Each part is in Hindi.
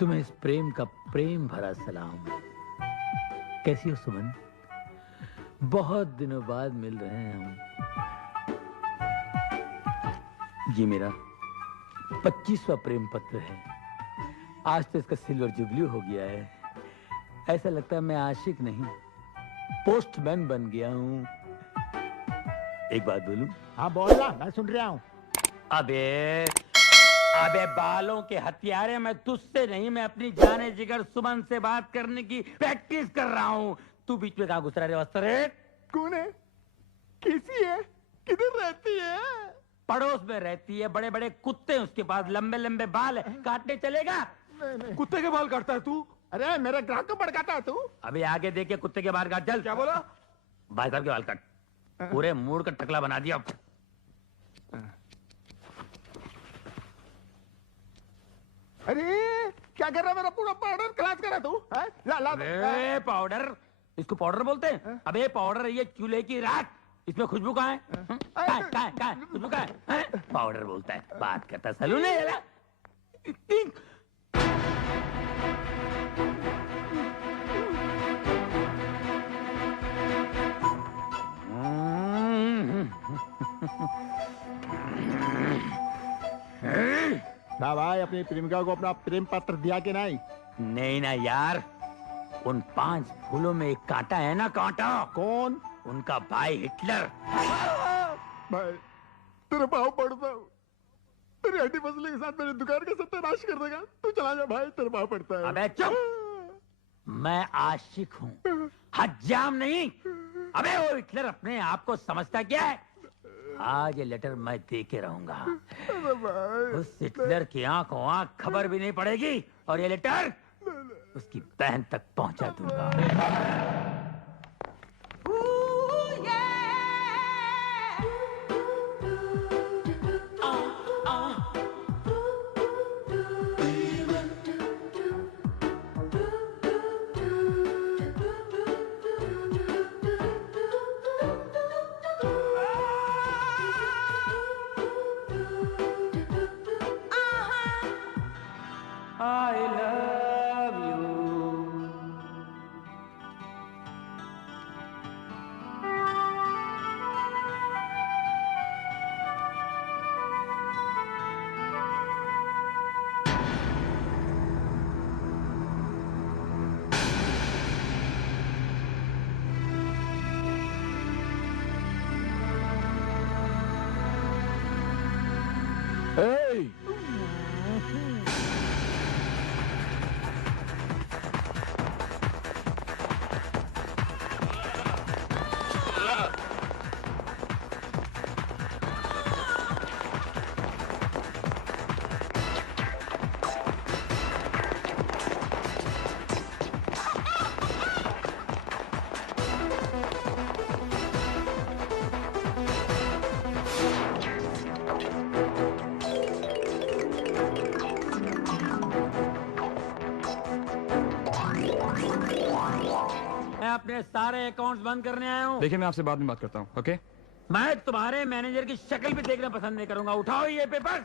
तुम्हें इस प्रेम का प्रेम भरा सलाम। कैसी हो सुमन? बहुत दिनों बाद मिल रहे हैं हम। ये मेरा 25वां प्रेम पत्र है। आज तो इसका सिल्वर जुबली हो गया है। ऐसा लगता है मैं आशिक नहीं, पोस्टमैन बन गया हूँ। एक बात बोलूं? हाँ बोलना, मैं सुन रहा हूँ। अबे बालों के हथियारे, मैं तुझसे नहीं, मैं अपनी जाने जिगर सुमन से बात करने की प्रैक्टिस कर रहा हूँ। तू बीच में कहाँ घुस रहा है वस्त्र? कौन है? कैसी है? किधर रहती है? पड़ोस में रहती है। बड़े बड़े कुत्ते हैं उसके पास, लंबे लंबे बाल है। काटने चलेगा? नहीं। कुत्ते के बाल काटता है तू? अरे मेरे ग्राहक को भड़काता है तू? अभी आगे देखे कुत्ते के बाल काट। चल। क्या बोला? भाई साहब के बाल काट। पूरे मूड का टकला बना दिया। अरे क्या कर रहा है? मेरा पूरा पाउडर खलास करा तू? ला ला। पाउडर? इसको पाउडर बोलते हैं? अबे पाउडर है ये चूल्हे की राख। इसमें खुशबू कहाँ है? कहाँ है? खुशबू कहाँ है? पाउडर बोलता है, बात करता सलून है। ना भाई, अपनी प्रेमिका को अपना प्रेम पत्र दिया कि नहीं? नहीं ना यार, उन 5 फूलों में एक कांटा है ना। कांटा कौन? उनका भाई हिटलर। भाई तेरे पाँव पड़ता हूँ, तेरी हड्डी फसले के साथ मेरी दुकान का सत्यानाश कर देगा। तू चला जा भाई, तेरे पाँव पड़ता है। अबे चुप, मैं आशिक हूँ, हज्जाम नहीं। अबे वो हिटलर अपने आप को समझता क्या है? आज ये लेटर मैं दे के रहूंगा। उस हिटलर की आंखों आंख खबर भी नहीं पड़ेगी, और ये लेटर उसकी बहन तक पहुंचा दूंगा। I love you. Hey! मैं अपने सारे अकाउंट्स बंद करने आया हूँ। देखिए, मैं आपसे बाद में बात करता हूँ। ओके? मैं तुम्हारे मैनेजर की शक्ल भी देखना पसंद नहीं करूंगा। उठाओ ये पेपर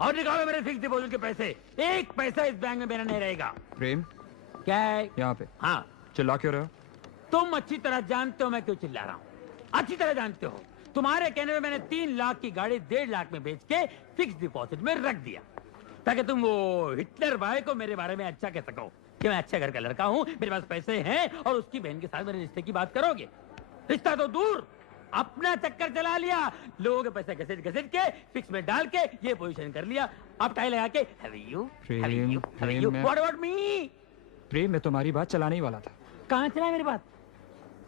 और निकालो मेरे फिक्स डिपॉजिट के पैसे। एक पैसा इस बैंक में मेरा नहीं रहेगा। प्रेम, क्या है? यहाँ पे हाँ, चिल्ला क्यों रहे हो? तुम अच्छी तरह जानते हो मैं क्यों चिल्ला रहा हूँ। अच्छी तरह जानते हो। तुम्हारे कहने में मैंने 3 लाख की गाड़ी 1.5 लाख में बेच के फिक्स डिपॉजिट में रख दिया, ताकि तुम वो हिटलर भाई को मेरे बारे में अच्छा कह सको कि मैं अच्छे घर का लड़का हूँ, मेरे पास पैसे हैं, और उसकी बहन के साथ मेरे रिश्ते की बात करोगे। रिश्ता तो दूर, अपना चक्कर चला लिया। लोगों के पैसे घसीट घसीट के फिक्स में डाल के ये पोजीशन कर लिया। अब टाई लगा के have you? What about me? प्रेम, मैं तुम्हारी बात चलाने ही वाला था। कहाँ चला मेरी बात?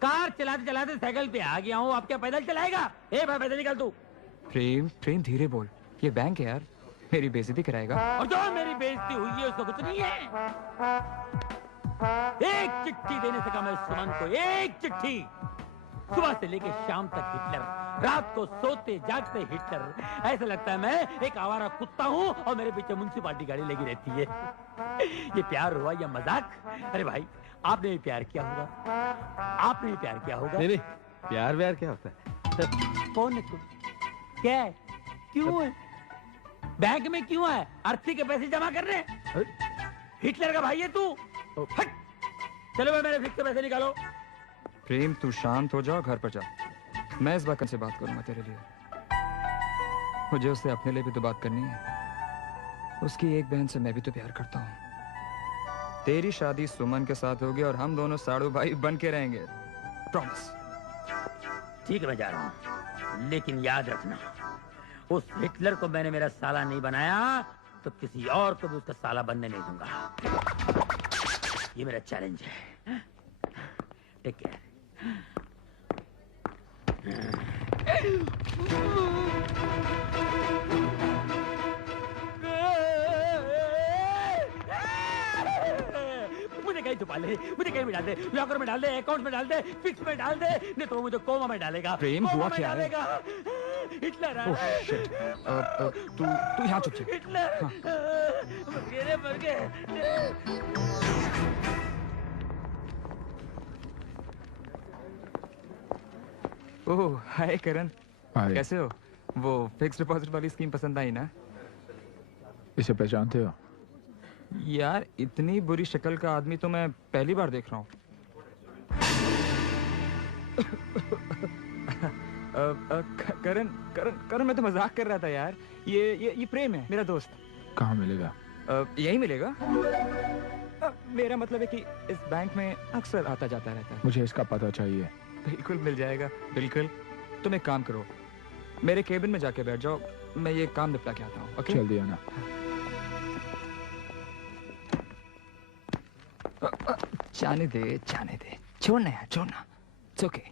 कार चलाते चलाते साइकिल पे आ गया हूँ। अब क्या पैदल चलाएगा? ए भाई पैदल निकल तू। प्रेम, प्रेम धीरे बोल, ये बैंक है यार, मेरी बेइज्जती कराएगा। और जो मेरी बेइज्जती हुई है उसको कुछ नहीं है। एक चिट्ठी देने से कहा मैं सुमन को, एक चिट्ठी। सुबह से लेकर शाम तक हिटलर, रात को सोते जागते हिटलर। ऐसा लगता है मैं एक आवारा कुत्ता हूँ और मेरे पीछे म्युनिसिपालिटी गाड़ी लगी रहती है। ये प्यार हुआ या मजाक? अरे भाई, आपने भी प्यार किया होगा, आपने भी प्यार किया होगा। नहीं, प्यार व्यार क्या होता है? कौन है तुम? क्या है? क्यों है बैंक में? क्यों है? अर्थी के पैसे जमा करने? हिटलर का भाई है तू? हट! चलो भाई, मेरे फिक्स के पैसे निकालो। प्रेम तू शांत हो जाओ, घर पर जा। मैं इस बात से बात करूंगा तेरे लिए। मुझे उससे अपने लिए भी तो बात करनी है। उसकी एक बहन से मैं भी तो प्यार करता हूँ। तेरी शादी सुमन के साथ होगी और हम दोनों साड़ू भाई बन के रहेंगे। प्रॉमिस। ठीक है, मैं जा रहा हूँ, लेकिन याद रखना, उस हिटलर को मैंने मेरा साला नहीं बनाया तो किसी और को भी उसका साला बनने नहीं दूंगा। ये मेरा चैलेंज है। Take care. मुझे कहीं छुपा ले, मुझे कहीं में डाल दे, लॉकर में डाल दे, अकाउंट में डाल दे, फिक्स में डाल दे, नहीं तो मुझे कोमा में डालेगा। प्रेम, कोमा हुआ में क्या है? डालेगा। हिटलर आ ओह रहा है। शिट। तू यहाँ चुप से। हिटलर मर गए। ओह हाय करण, हाय। कैसे हो? वो फिक्स डिपॉजिट वाली स्कीम पसंद आई ना? इसे पहचानते हो? यार इतनी बुरी शक्ल का आदमी तो मैं पहली बार देख रहा हूँ। करण करण करण, मैं तो मजाक कर रहा था यार। ये प्रेम है, मेरा दोस्त। कहाँ मिलेगा? यही मिलेगा। मेरा मतलब है कि इस बैंक में अक्सर आता जाता रहता है। मुझे इसका पता चाहिए। बिल्कुल मिल जाएगा, बिल्कुल। तुम एक काम करो, मेरे केबिन में जाके बैठ जाओ, मैं ये काम निपटा के आता हूँ। ओके? जल्दी आना। जाने दे, छोड़ना यार, छोड़ना। It's okay.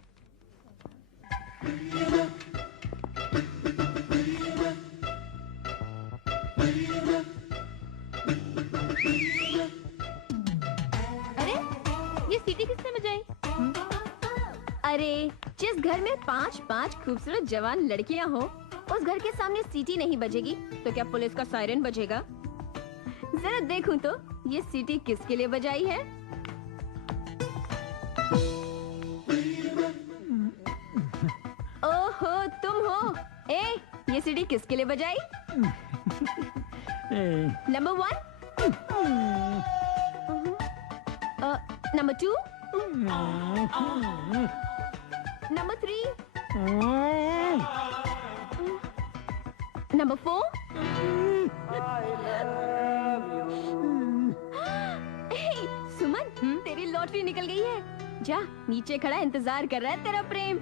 अरे ये सीटी किसने बजाई? अरे जिस घर में 5-5 खूबसूरत जवान लड़कियां हो, उस घर के सामने सीटी नहीं बजेगी तो क्या पुलिस का सायरन बजेगा? जरा देखूं तो ये सीटी किसके लिए बजाई है? ओहो तुम हो। ए ये सीटी किसके लिए बजाई? Number 1, number 2, number 3, number 4। सुमन, तेरी लॉटरी निकल गई है। जा नीचे खड़ा इंतजार कर रहा है तेरा प्रेम।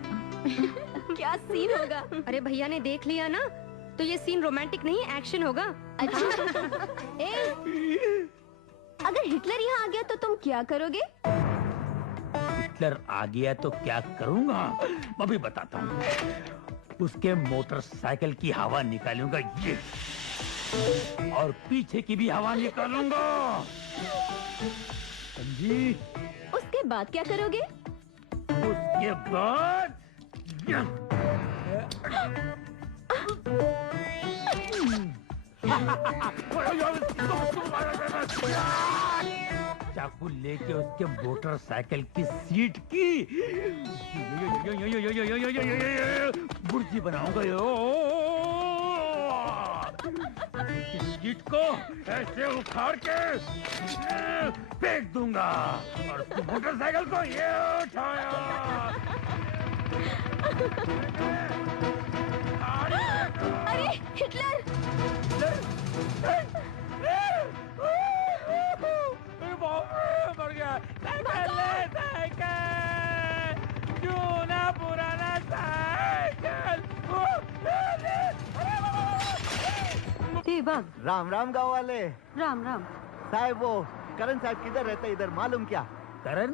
क्या सीन होगा? अरे भैया ने देख लिया ना, तो ये सीन रोमांटिक नहीं एक्शन होगा। अच्छा ए, अगर हिटलर यहाँ आ गया तो तुम क्या करोगे? हिटलर आ गया तो क्या करूंगा, अभी बताता हूँ। उसके मोटरसाइकिल की हवा निकालूंगा ये, और पीछे की भी हवा निकालूंगा। समझी? उसके बाद क्या करोगे? उसके बाद चाकू लेके उसके मोटरसाइकिल की सीट की बुर्जी बनाऊंगा यो। उसकी सीट को ऐसे उखाड़ के फेंक दूंगा और उसकी मोटरसाइकिल को ये उठाया। अरे हिटलर! मर गया। चूना पुराना साइकिल। देवग, राम राम गाँव वाले। राम राम। साहब वो करण साहब किधर रहते हैं इधर मालूम क्या? करण?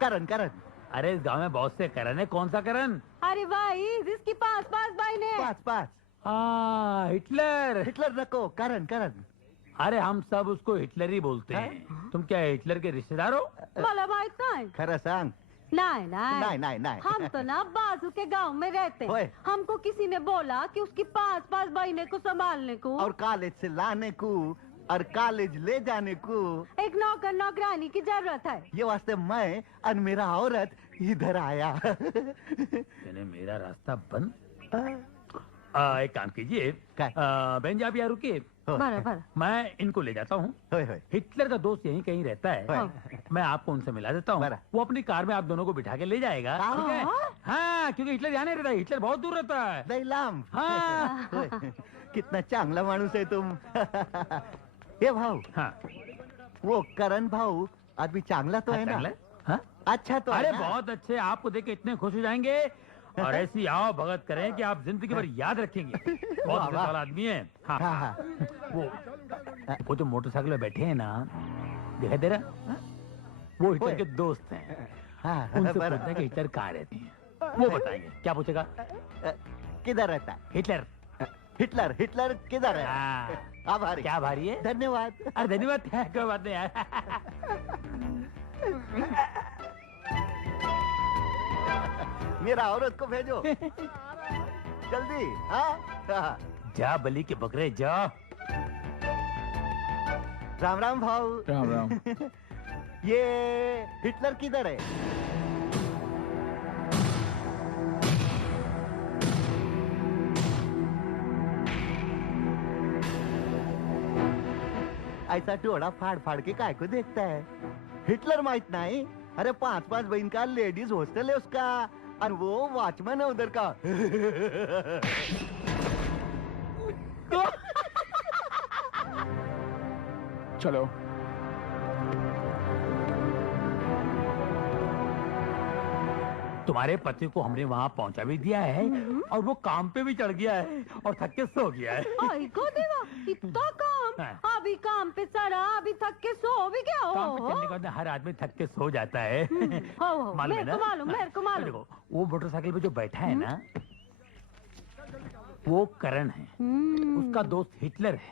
करण करण अरे इस गांव में बहुत से करण है, कौन सा करण? अरे भाई जिसकी पास भाई ने। पास पास हाँ हिटलर। हिटलर रखो करण करण। अरे हम सब उसको हिटलर ही बोलते हैं। तुम क्या हिटलर के रिश्तेदार हो? भला भाई नहीं। खरा सांग। नहीं नहीं नहीं नहीं हम तो ना बाजू के गांव में रहते ओए। हैं। हमको किसी ने बोला कि उसकी पास बहने को संभालने को और कॉलेज से लाने को और कॉलेज ले जाने को एक नौकर नौकरानी की जरूरत है। ये वास्ते मैं और मेरा औरत इधर आया। मैंने मेरा रास्ता बंद। एक काम कीजिए, क्या? बहन जी आप यहाँ रुकिए, बराबर मैं इनको ले जाता हूँ। होय होय हिटलर का दोस्त यहीं कहीं रहता है। हाँ। मैं आपको उनसे मिला देता हूँ। बरा। वो अपनी कार में आप दोनों को बिठा के ले जाएगा। कार? ठीक है? हाँ, क्योंकि हिटलर यहाँ नहीं रहता, हिटलर बहुत दूर रहता है। लय लांब हाँ। होय. कितना चांगला माणूस आहे तुम हे भाऊ हाँ, वो करण भाऊ आदमी चांगला तो है ना चांगला है? हाँ? अच्छा तो अरे है ना? बहुत अच्छे, आपको देख के इतने खुश हो जाएंगे और ऐसी आओ भगत करें कि आप जिंदगी भर याद रखेंगे। बहुत अच्छे वाला आदमी है। हाँ, हाँ हाँ वो जो मोटरसाइकिल में बैठे हैं ना, दिखाई दे रहा? हाँ? वो हिटलर के दोस्त हैं। हाँ उनसे बरा. पूछना कि हिटलर कहाँ रहते हैं, वो बताएंगे। क्या पूछेगा? किधर रहता है हिटलर। हिटलर हिटलर किधर है हाँ, आभारी क्या भारी है? धन्यवाद अरे धन्यवाद है, कोई बात नहीं यार। मेरा औरत को भेजो जल्दी हाँ जा बलि के बकरे जा। राम राम भाऊ राम राम ये हिटलर किधर है ऐसा डोळा फाड़ फाड़ के काय को देखता है हिटलर माहित नहीं अरे 5-5 बहन का लेडीज हॉस्टल है उसका और वो वॉचमैन है उधर का चलो तुम्हारे पति को हमने वहाँ पहुँचा भी दिया है और वो काम पे भी चढ़ गया है और थक के सो गया है। आई को देवा इतना काम हाँ। अभी काम पे चढ़ा अभी थक के सो भी गया काम पे हो चलने के बाद हर आदमी थक के सो जाता है। हो मालूम है मेरे ना? को मालूम मेरे को हाँ, मालूम देखो वो मोटरसाइकिल पे जो बैठा है ना, वो करण है, उसका दोस्त हिटलर है।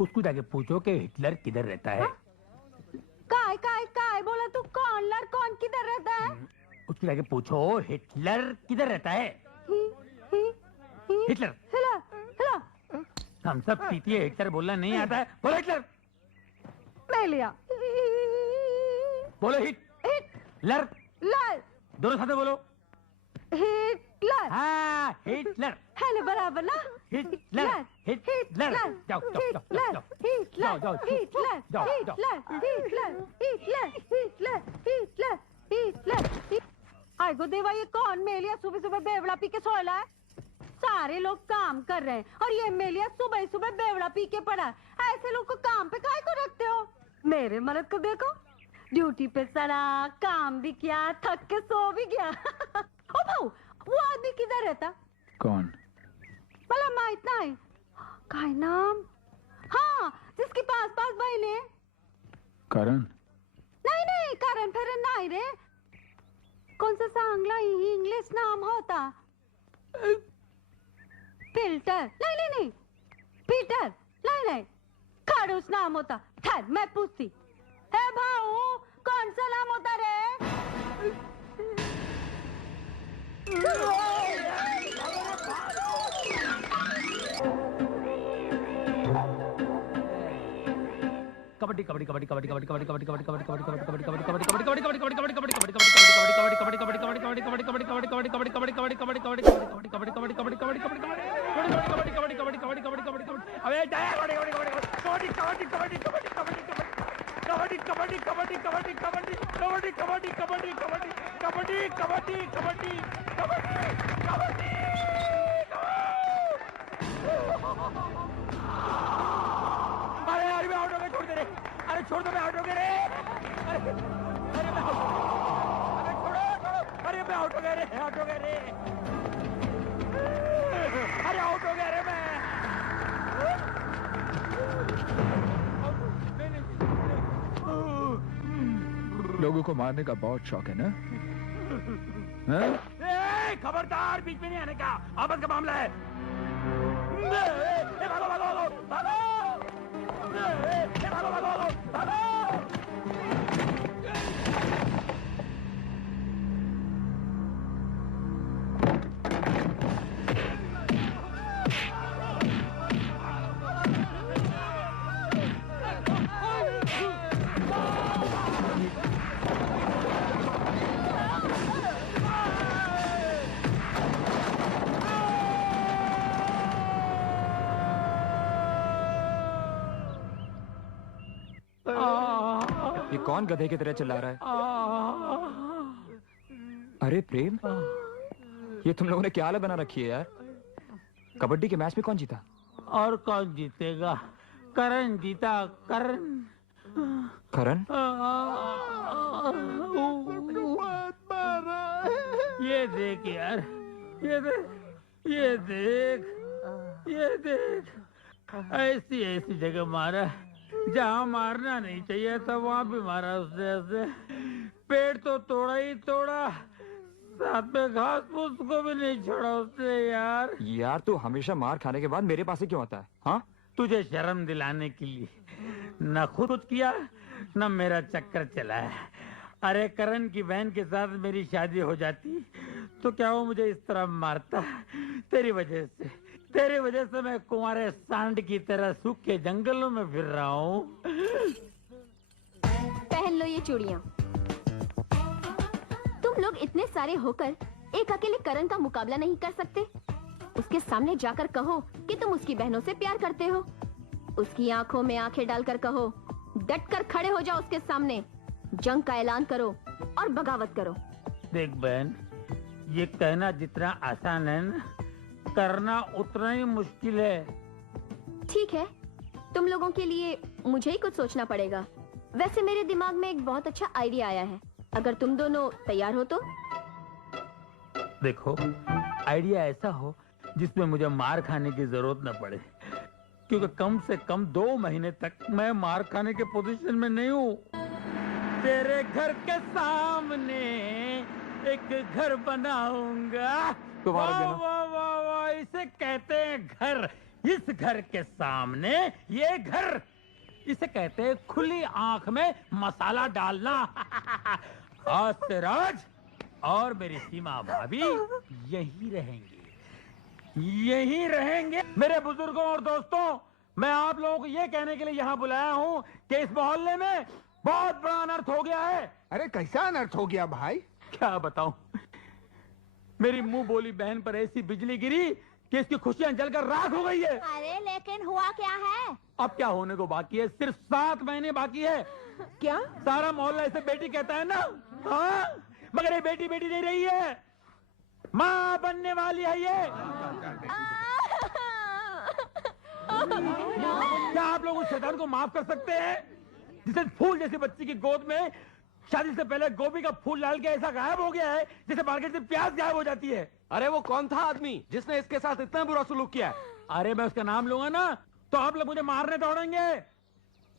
उसको जाके पूछो कि हिटलर किधर रहता है। काय बोला तू कौन लड़ कौन किधर रहता है उसको जाके पूछो हिटलर किधर रहता है। हिटलर हिला हिला हम सब पीती है, हिटलर बोलना नहीं आता है। बोलो हिटलर, मैं लिया बोलो हिटलर, लड़ दोनों साथ में बोलो। हिटलर हाँ हिटलर, हेलो बराबर ना हिटलर, हिटलर। जाओ जाओ जाओ हिटलर जाओ हिटलर जाओ Hitler Hitler Hitler Hitler Hitler Hitler आई गो देवा ये कौन मेलिया सुबह सुबह बेवड़ा पी के सोया है सारे लोग काम कर रहे हैं और ये मेलिया सुबह सुबह बेवड़ा पी के पड़ा है। ऐसे लोग को काम पे काहे को रखते हो मेरे मर्द को देखो ड्यूटी पे चढ़ा काम भी किया थक के सो भी गया ओ भाऊ वो आदमी किधर रहता कौन भला माहित नहीं काय नाम हाँ जिसकी पास पास बहने करण नहीं कारण फिर नहीं रे कौन सा सांगला इंग्लिश नाम होता फिल्टर नहीं पीटर नहीं खड़ूस नाम होता ठहर मैं पूछती है भाऊ कौन सा नाम होता रे कबड्डी कबड्डी कबड्डी कबड्डी कबड्डी कबड्डी कबड्डी कबड्डी कबड्डी कबड्डी कबड्डी कबड्डी अरे छोड़ दो मैं आउट हो गया रे अरे मैं अरे छोड़ो अरे मैं आउट हो गया रे अरे आउट हो गया रे मैं लोगों को मारने का बहुत शौक है ना हाँ? खबरदार बीच में नहीं आने का आपस का मामला है भागो भागो भागो ये कौन गधे की तरह चिल्ला रहा है? अरे प्रेम, ये तुम लोगों ने क्या हालत बना रखी है यार? कबड्डी के मैच में कौन जीता? और कौन जीतेगा? करण जीता, करण। करण? ये देख यार, ये देख, ये देख, ये देख, ऐसी ऐसी जगह मारा जहाँ मारना नहीं चाहिए था, वहाँ भी मारा उसने। पेड़ तो तोड़ा ही तोड़ा, साथ में घास फूस को भी नहीं छोड़ा उसने यार। यार तू हमेशा मार खाने के बाद मेरे पास ही क्यों आता है? हाँ, तुझे शर्म दिलाने के लिए। न खुद कुछ किया न मेरा चक्कर चलाया। अरे करण की बहन के साथ मेरी शादी हो जाती तो क्या वो मुझे इस तरह मारता? तेरी वजह से मैं कुंवारे सांड की तरह सूखे जंगलों में फिर रहा हूँ। पहन लो ये चूड़ियाँ। तुम लोग इतने सारे होकर एक अकेले करण का मुकाबला नहीं कर सकते? उसके सामने जाकर कहो कि तुम उसकी बहनों से प्यार करते हो। उसकी आंखों में आंखें डालकर कहो, डटकर खड़े हो जाओ उसके सामने, जंग का ऐलान करो और बगावत करो। देख बहन, ये कहना जितना आसान है ना, करना उतना ही मुश्किल है। ठीक है, तुम लोगों के लिए मुझे ही कुछ सोचना पड़ेगा। वैसे मेरे दिमाग में एक बहुत अच्छा आइडिया आया है, अगर तुम दोनों तैयार हो तो। देखो, आइडिया ऐसा हो जिसमें मुझे मार खाने की जरूरत न पड़े, क्योंकि कम से कम 2 महीने तक मैं मार खाने के पोजीशन में नहीं हूँ। तेरे घर के सामने एक घर बनाऊंगा। तुम्हारा वाह देना। वाह वाह वाह, इसे कहते हैं घर। इस घर के सामने ये घर, इसे कहते हैं खुली आंख में मसाला डालना। आज से राज और मेरी सीमा भाभी यही रहेंगे। मेरे बुजुर्गों और दोस्तों, मैं आप लोगों को ये कहने के लिए यहाँ बुलाया हूँ कि इस मोहल्ले में बहुत बड़ा अनर्थ हो गया है। अरे कैसा अनर्थ हो गया भाई? क्या बताऊं, मेरी मुंह बोली बहन पर ऐसी बिजली गिरी कि इसकी खुशियां जलकर राख हो गई है। अरे लेकिन हुआ क्या है? अब क्या होने को बाकी है? सिर्फ 7 महीने बाकी है। क्या? सारा मोहल्ला इसे बेटी कहता है ना, हाँ? मगर ये बेटी नहीं रही है, माँ बनने वाली है ये। क्या आप लोग उस शैतान को माफ कर सकते हैं जिसे फूल जैसी बच्ची की गोद में शादी से पहले गोभी का फूल डाल के ऐसा गायब हो गया है जैसे मार्केट से प्याज गायब हो जाती है? अरे वो कौन था आदमी जिसने इसके साथ इतना बुरा सलूक किया? अरे मैं उसका नाम लूंगा ना तो आप लोग मुझे मारने दौड़ेंगे।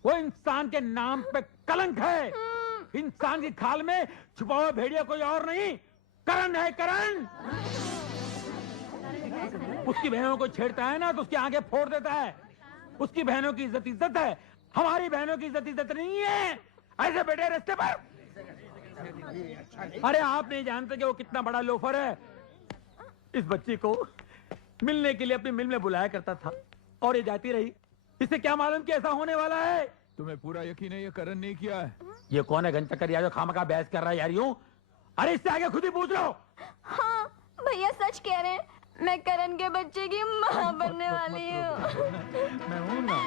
वो इंसान के नाम पे कलंक है। इंसान की खाल में छुपा हुआ भेड़िया कोई और नहीं, करण है, करण। उसकी बहनों को छेड़ता है ना तो उसकी आंखें फोड़ देता है। उसकी बहनों की इज्जत है, हमारी बहनों की इज्जत नहीं है। ऐसे बैठे रास्ते पर। अरे आप नहीं जानते कि वो कितना बड़ा लोफर है। इस बच्ची को मिलने के लिए अपनी मिल में बुलाया करता था और ये जाती रही। इसे क्या मालूम कि ऐसा होने वाला है? तुम्हें पूरा यकीन है ये करण नहीं किया है? ये कौन है घंटा यार जो खामखा बहस कर रहा है यार यूं? अरे इससे आगे खुद ही पूछ लो। हाँ भैया सच कह रहे हैं, मैं करण के बच्चे की माँ बनने वाली हूँ। मैं हूं ना।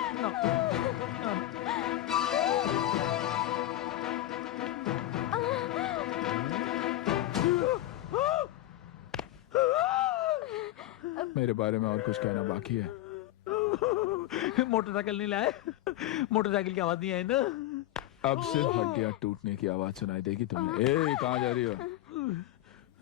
मेरे बारे में और कुछ कहना बाकी है? मोटरसाइकिल नहीं लाए? मोटरसाइकिल की आवाज नहीं आई ना? अब सिर्फ हड्डियां टूटने की आवाज सुनाई देगी तुम्हें। ए, कहाँ जा रही हो?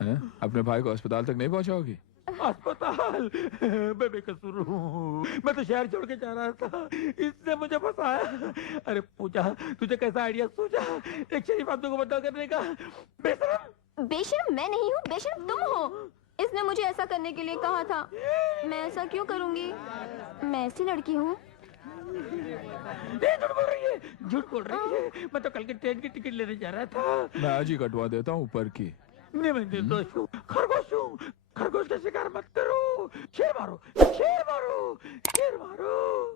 हैं? अपने भाई को अस्पताल तक नहीं पहुंचाओगी? अस्पताल? मैं बेकसूर हूँ, मैं तो शहर छोड़ के जा रहा था, इसने मुझे फंसाया। अरे पूजा, तुझे कैसा आइडिया सूझा एक शरीफ आदमी को बदला करने का? बेशरम। बेशरम मैं नहीं हूँ, बेशरम तुम हो। इसने मुझे ऐसा करने के लिए कहा था। मैं ऐसा क्यों करूँगी? मैं ऐसी लड़की हूँ। झूठ बोल रही है, झूठ बोल रही है। मैं तो कल की ट्रेन की टिकट लेने जा रहा था। मैं आज ही कटवा देता हूँ ऊपर की। मैं निर्दोष हूँ, खरगोश हूँ। खरगोश का शिकार मत करो। शेर मारो, शेर मारो, शेर मारो।